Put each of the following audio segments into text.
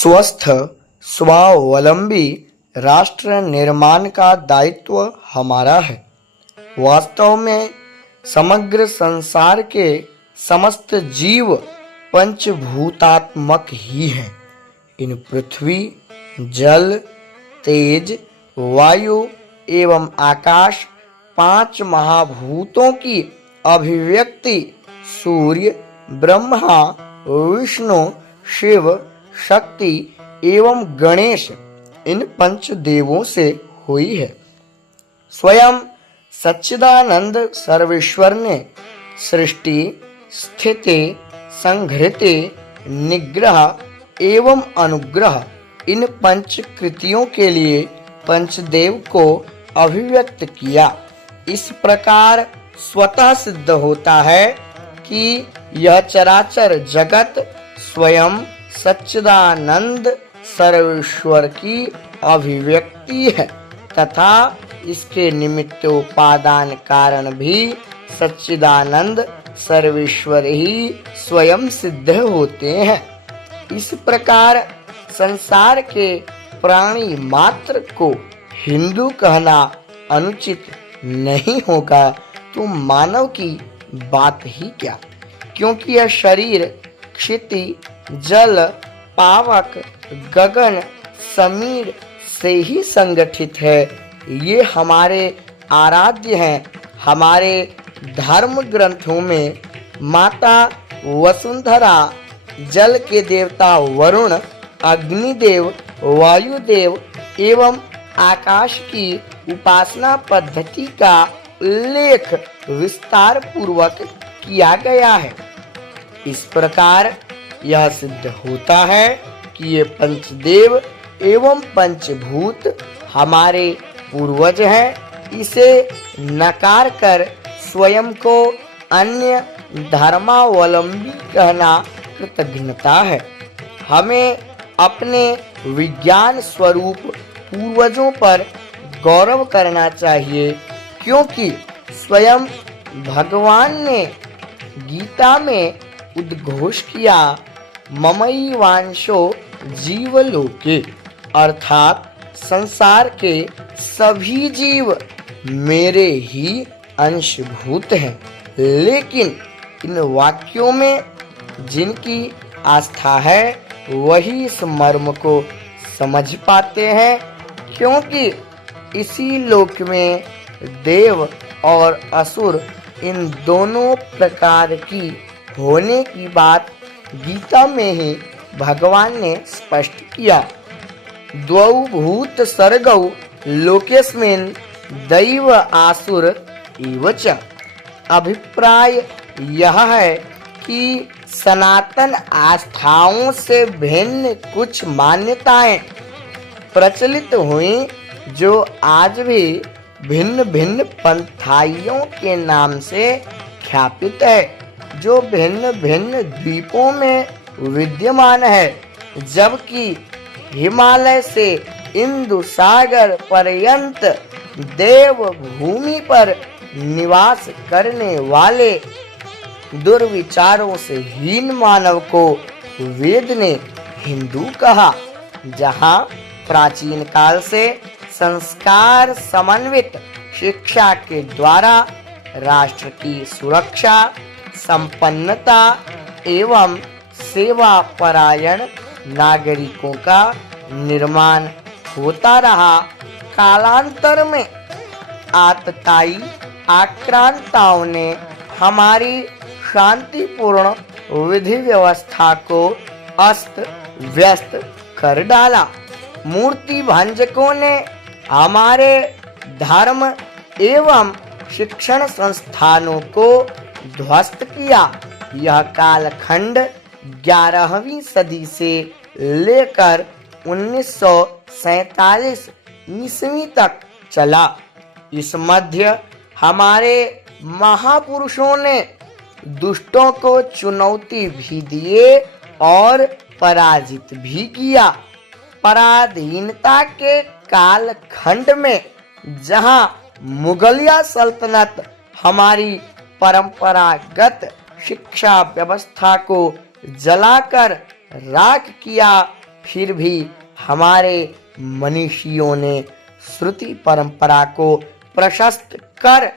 स्वस्थ स्वावलंबी राष्ट्र निर्माण का दायित्व हमारा है। वास्तव में समग्र संसार के समस्त जीव पंचभूतात्मक ही हैं। इन पृथ्वी, जल, तेज, वायु एवं आकाश पांच महाभूतों की अभिव्यक्ति सूर्य, ब्रह्मा, विष्णु, शिव, शक्ति एवं गणेश इन पंचदेवों से हुई है। स्वयं सच्चिदानंद सर्वेश्वर ने सृष्टि, स्थिति, संहृति, निग्रह एवं अनुग्रह इन पंच कृतियों के लिए पंचदेव को अभिव्यक्त किया। इस प्रकार स्वतः सिद्ध होता है कि यह चराचर जगत स्वयं सच्चिदानंद सर्वेश्वर की अभिव्यक्ति है तथा इसके निमित्तोपादान कारण भी सच्चिदानंद सर्वेश्वर ही स्वयं सिद्ध होते हैं। इस प्रकार संसार के प्राणी मात्र को हिंदू कहना अनुचित नहीं होगा तो मानव की बात ही क्या, क्योंकि यह शरीर क्षिति, जल, पावक, गगन, समीर से ही संगठित है। ये हमारे आराध्य हैं। हमारे धर्म ग्रंथों में माता वसुंधरा, जल के देवता वरुण, अग्निदेव, वायुदेव एवं आकाश की उपासना पद्धति का उल्लेख विस्तार पूर्वक किया गया है। इस प्रकार यह सिद्ध होता है कि ये पंचदेव एवं पंचभूत हमारे पूर्वज हैं। इसे नकार कर स्वयं को अन्य धर्मावलंबी कहना कृतघ्नता है। हमें अपने विज्ञान स्वरूप पूर्वजों पर गौरव करना चाहिए, क्योंकि स्वयं भगवान ने गीता में उद्घोष किया, ममैवांशो जीवलोके, अर्थात संसार के सभी जीव मेरे ही अंशभूत हैं। लेकिन इन वाक्यों में जिनकी आस्था है वही इस मर्म को समझ पाते हैं, क्योंकि इसी लोक में देव और असुर इन दोनों प्रकार की होने की बात गीता में ही भगवान ने स्पष्ट किया। द्वौ भूत सर्गौ लोकेस्मिन् दैव आसुर एव च। अभिप्राय यह है कि सनातन आस्थाओं से भिन्न कुछ मान्यताएं प्रचलित हुई जो आज भी भिन्न भिन्न पंथाइयों के नाम से ख्यापित है, जो भिन्न भिन्न द्वीपों में विद्यमान है, जबकि हिमालय से इंदु सागर पर्यंत देव भूमि पर निवास करने वाले दुर्विचारों से हीन मानव को वेद ने हिंदू कहा। जहाँ प्राचीन काल से संस्कार समन्वित शिक्षा के द्वारा राष्ट्र की सुरक्षा, संपन्नता एवं सेवा परायण नागरिकों का निर्माण होता रहा, कालांतर में आतताई आक्रांताओं ने हमारी शांतिपूर्ण विधि व्यवस्था को अस्त व्यस्त कर डाला। मूर्ति भंजकों ने हमारे धर्म एवं शिक्षण संस्थानों को ध्वस्त किया। यह कालखंड 11वीं सदी से लेकर 1947 ईस्वी तक चला। इस मध्य हमारे महापुरुषों ने दुष्टों को चुनौती भी दिए और पराजित भी किया। पराधीनता के कालखंड में जहां मुगलिया सल्तनत हमारी परंपरागत शिक्षा व्यवस्था को जलाकर राख किया, फिर भी हमारे मनीषियों ने श्रुति परंपरा को प्रशस्त कर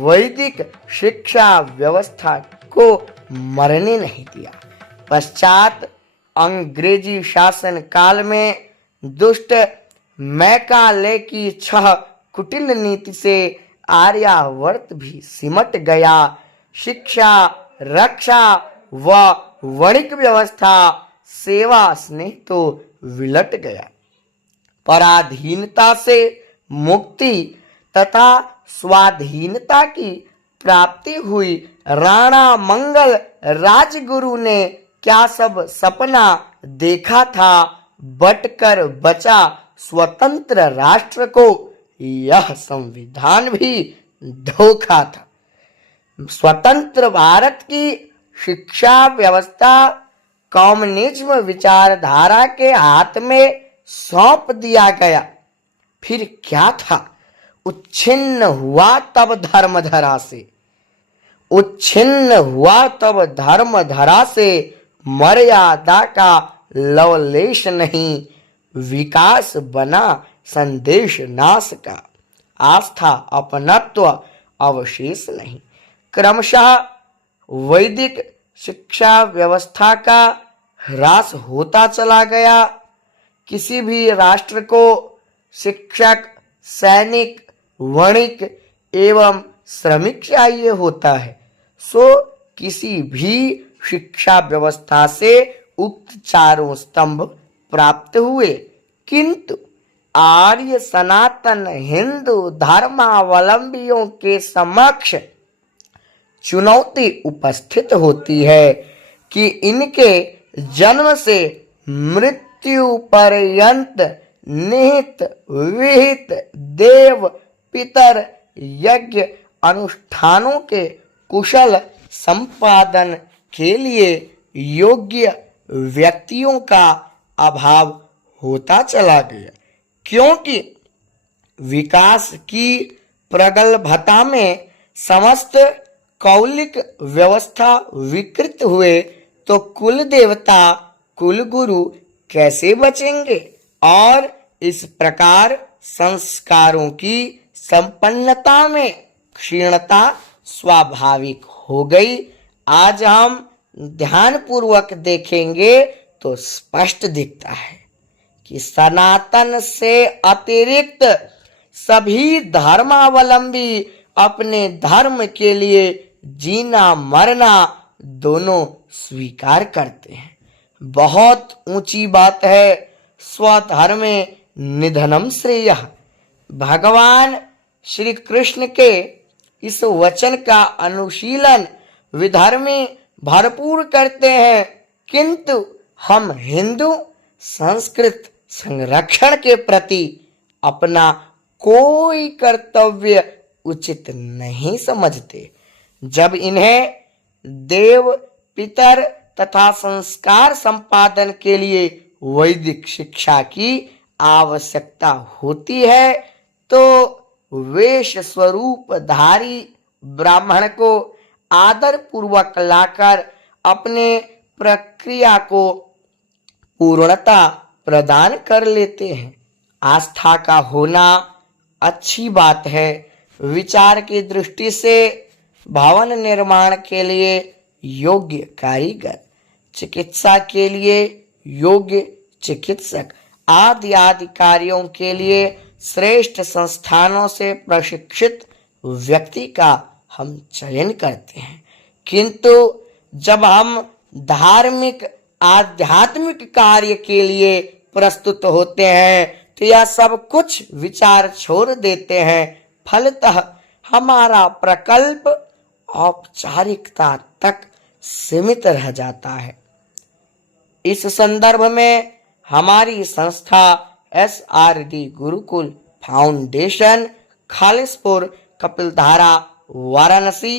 वैदिक शिक्षा व्यवस्था को मरने नहीं दिया। पश्चात अंग्रेजी शासन काल में दुष्ट मैकाले की 6 कुटिल नीति से आर्यावर्त भी सिमट गया। शिक्षा, रक्षा व वाणिक व्यवस्था, सेवा स्नेह तो विलट गया। पराधीनता से मुक्ति तथा स्वाधीनता की प्राप्ति हुई। राणा मंगल राजगुरु ने क्या सब सपना देखा था, बटकर बचा स्वतंत्र राष्ट्र को यह संविधान भी धोखा था। स्वतंत्र भारत की शिक्षा व्यवस्था कम्युनिज्म विचारधारा के हाथ में सौंप दिया गया। फिर क्या था? उच्छिन्न हुआ तब धर्मधरा से, उच्छिन्न हुआ तब धर्मधरा से, मर्यादा का लवलेश नहीं, विकास बना संदेश नाश का, आस्था अपनत्व अवशेष नहीं। क्रमशः वैदिक शिक्षा व्यवस्था का ह्रास होता चला गया। किसी भी राष्ट्र को शिक्षक, सैनिक, वणिक एवं श्रमिक चाहिए होता है। सो किसी भी शिक्षा व्यवस्था से उक्त चारों स्तंभ प्राप्त हुए, किंतु आर्य सनातन हिंदू धर्मावलंबियों के समक्ष चुनौती उपस्थित होती है कि इनके जन्म से मृत्यु पर्यंत निहित विहित देव पितर यज्ञ अनुष्ठानों के कुशल संपादन के लिए योग्य व्यक्तियों का अभाव होता चला गया, क्योंकि विकास की प्रगल्भता में समस्त कौलिक व्यवस्था विकृत हुए तो कुल देवता, कुल गुरु कैसे बचेंगे? और इस प्रकार संस्कारों की संपन्नता में क्षीणता स्वाभाविक हो गई। आज हम ध्यान पूर्वक देखेंगे तो स्पष्ट दिखता है कि सनातन से अतिरिक्त सभी धर्मावलंबी अपने धर्म के लिए जीना मरना दोनों स्वीकार करते हैं। बहुत ऊंची बात है। स्वधर्मे निधनम श्रेयः। भगवान श्री कृष्ण के इस वचन का अनुशीलन विधर्मी भरपूर करते हैं, किंतु हम हिंदू संस्कृत संरक्षण के प्रति अपना कोई कर्तव्य उचित नहीं समझते। जब इन्हें देव पितर तथा संस्कार संपादन के लिए वैदिक शिक्षा की आवश्यकता होती है, तो वेश स्वरूप धारी ब्राह्मण को आदर पूर्वक लाकर अपने प्रक्रिया को पूर्णता प्रदान कर लेते हैं। आस्था का होना अच्छी बात है। विचार की दृष्टि से भवन निर्माण के लिए योग्य कारीगर, चिकित्सा के लिए योग्य चिकित्सक आदि आदि कार्यों के लिए श्रेष्ठ संस्थानों से प्रशिक्षित व्यक्ति का हम चयन करते हैं, किंतु जब हम धार्मिक आध्यात्मिक कार्य के लिए प्रस्तुत होते हैं तो यह सब कुछ विचार छोड़ देते हैं। फलतः हमारा प्रकल्प औपचारिकता तक सीमित रह जाता है। इस संदर्भ में हमारी संस्था SRD गुरुकुल फाउंडेशन, खालिसपुर, कपिलधारा, वाराणसी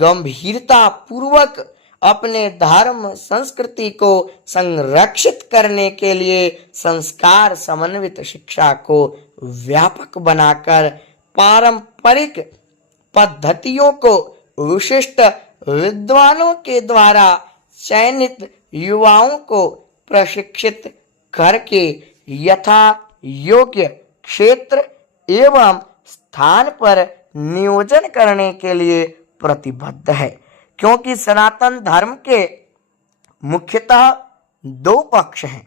गंभीरता पूर्वक अपने धर्म संस्कृति को संरक्षित करने के लिए संस्कार समन्वित शिक्षा को व्यापक बनाकर पारंपरिक पद्धतियों को विशिष्ट विद्वानों के द्वारा चयनित युवाओं को प्रशिक्षित करके यथा योग्य क्षेत्र एवं स्थान पर नियोजन करने के लिए प्रतिबद्ध है। क्योंकि सनातन धर्म के मुख्यतः दो पक्ष हैं,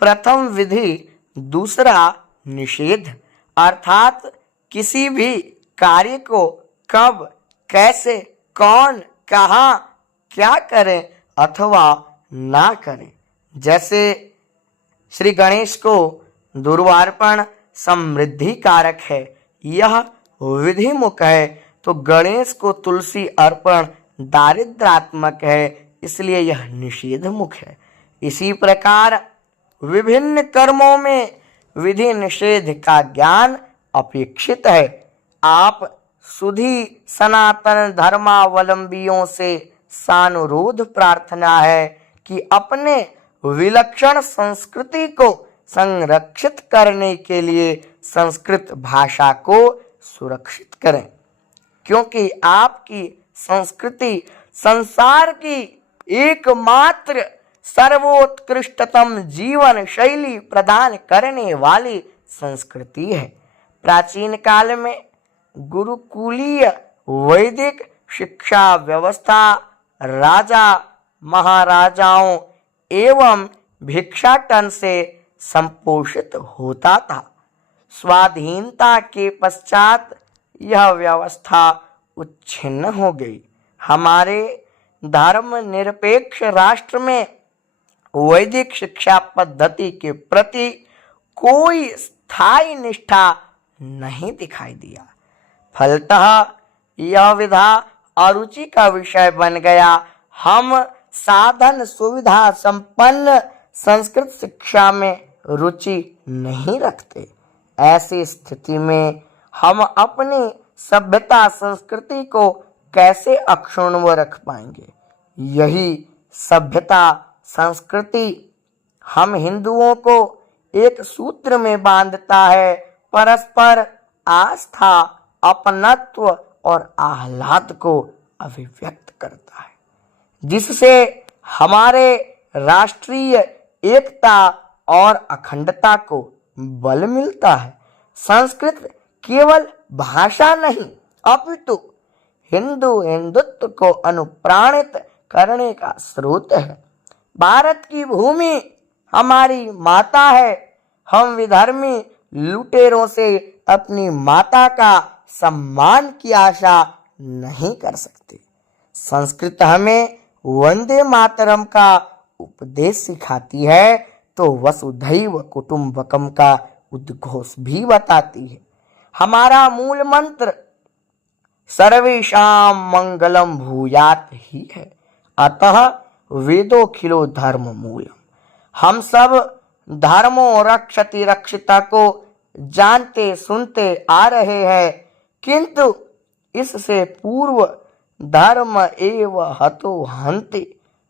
प्रथम विधि, दूसरा निषेध। अर्थात किसी भी कार्य को कब, कैसे, कौन, कहाँ, क्या करें अथवा ना करें। जैसे श्री गणेश को दुर्वार्पण समृद्धि कारक है, यह विधिमुख है, तो गणेश को तुलसी अर्पण दारिद्रात्मक है, इसलिए यह निषेध मुख है। इसी प्रकार विभिन्न कर्मों में विधि निषेध का ज्ञान अपेक्षित है। आप सुधी सनातन धर्मावलंबियों से सानुरोध प्रार्थना है कि अपने विलक्षण संस्कृति को संरक्षित करने के लिए संस्कृत भाषा को सुरक्षित करें, क्योंकि आपकी संस्कृति संसार की एकमात्र सर्वोत्कृष्टतम जीवन शैली प्रदान करने वाली संस्कृति है। प्राचीन काल में गुरुकुलीय वैदिक शिक्षा व्यवस्था राजा महाराजाओं एवं भिक्षाटन से संपोषित होता था। स्वाधीनता के पश्चात यह व्यवस्था उच्छिन्न हो गई। हमारे धर्मनिरपेक्ष राष्ट्र में वैदिक शिक्षा पद्धति के प्रति कोई स्थायी निष्ठा नहीं दिखाई दिया। फलतः यह विधा अरुचि का विषय बन गया। हम साधन सुविधा संपन्न संस्कृत शिक्षा में रुचि नहीं रखते। ऐसी स्थिति में हम अपनी सभ्यता संस्कृति को कैसे अक्षुण्ण रख पाएंगे। यही सभ्यता संस्कृति हम हिंदुओं को एक सूत्र में बांधता है, परस्पर आस्था, अपनत्व और आह्लाद को अभिव्यक्त करता है, जिससे हमारे राष्ट्रीय एकता और अखंडता को बल मिलता है। संस्कृत केवल भाषा नहीं अपितु हिंदुत्व को अनुप्राणित करने का स्रोत है। भारत की भूमि हमारी माता है। हम विधर्मी लुटेरों से अपनी माता का सम्मान की आशा नहीं कर सकते। संस्कृत हमें वंदे मातरम का उपदेश सिखाती है, तो वसुधैव कुटुंबकम का उद्घोष भी बताती है। हमारा मूल मंत्र सर्वेषां मंगलम भूयात ही है। अतः वेदोखिलो धर्म मूलम। हम सब धर्मो रक्षति रक्षिता को जानते सुनते आ रहे हैं, किंतु इससे पूर्व धर्म एव हतो हन्ति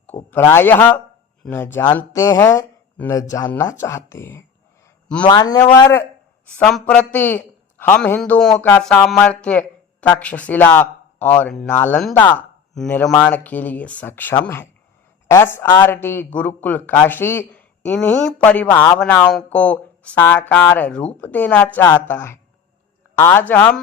को प्रायः न जानते हैं न जानना चाहते हैं। मान्यवर, संप्रति हम हिंदुओं का सामर्थ्य तक्षशिला और नालंदा निर्माण के लिए सक्षम है। SRD गुरुकुल काशी इन्हीं परिभावनाओं को साकार रूप देना चाहता है। आज हम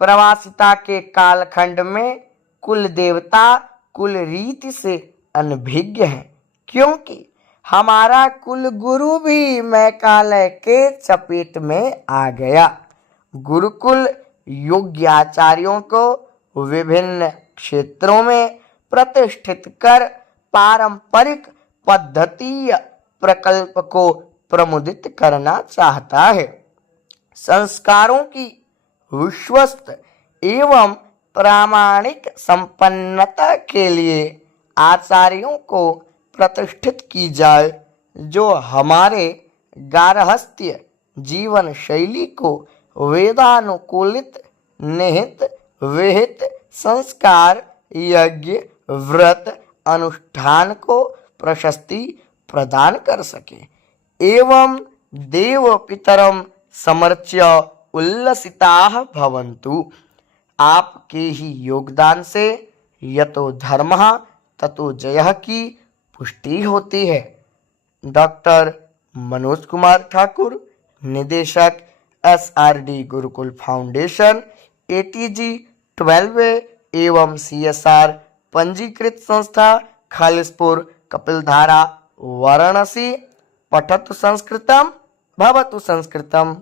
प्रवासिता के कालखंड में कुल देवता कुल रीति से अनभिज्ञ हैं, क्योंकि हमारा कुल गुरु भी मैकालय के चपेट में आ गया। गुरुकुल योग्य आचार्यों को विभिन्न क्षेत्रों में प्रतिष्ठित कर पारंपरिक पद्धतीय प्रकल्प को प्रमुदित करना चाहता है। संस्कारों की विश्वस्त एवं प्रामाणिक संपन्नता के लिए आचार्यों को प्रतिष्ठित की जाए, जो हमारे गार्हस्थ्य जीवन शैली को वेदानुकूलित निहित विहित संस्कार यज्ञ व्रत अनुष्ठान को प्रशस्ति प्रदान कर सके एवं देव पितरम समर्च्य उल्लसिताः भवन्तु। आपके ही योगदान से यतो धर्मः ततो जयः की पुष्टि होती है। डॉक्टर मनोज कुमार ठाकुर, निदेशक SRD गुरुकुल फाउंडेशन, ATG 12 एवं CSR पंजीकृत संस्था खालिसपुर कपिलधारा वाराणसी। पठतु संस्कृतम भवतु संस्कृतम।